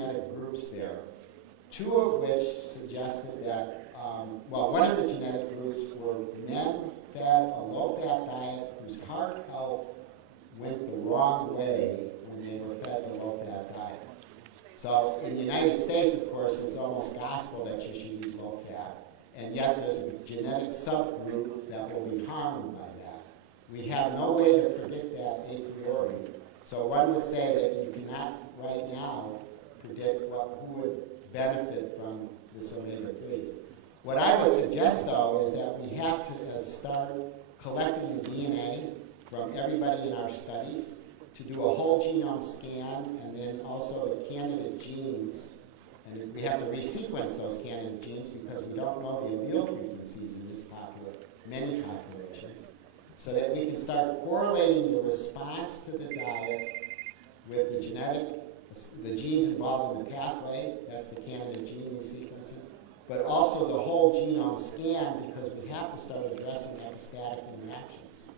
genetic groups there, two of which suggested that, one of the genetic groups were men fed a low-fat diet whose heart health went the wrong way when they were fed the low-fat diet. So in the United States, of course, it's almost gospel that you should eat low-fat, and yet there's a genetic subgroup that will be harmed by that. We have no way to predict that a priori. So one would say that you cannot right now predict who would benefit from this omega-3s. What I would suggest, though, is that we have to start collecting the DNA from everybody in our studies, to do a whole genome scan, and then also the candidate genes. And we have to resequence those candidate genes because we don't know the allele frequencies in many populations, so that we can start correlating the response to the diet with the genes involved in the pathway, that's the candidate gene resequencing, but also the whole genome scan, because we have to start addressing epistatic interactions.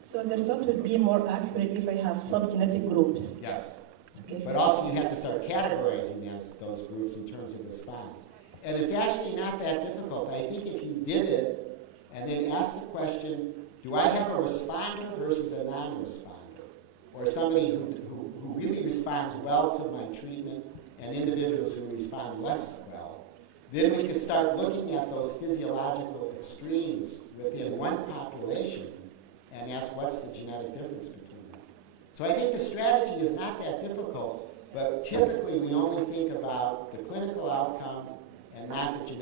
So the result would be more accurate if I have subgenetic groups. Yes. Okay. But also you have to start categorizing those groups in terms of response. And it's actually not that difficult. I think if you did it and then asked the question, do I have a responder versus a non-responder? Or somebody who really responds well to my treatment and individuals who respond less well, then we could start looking at those physiological extremes within one population and ask what's the genetic difference between them. So I think the strategy is not that difficult, but typically we only think about the clinical outcome and not the genetic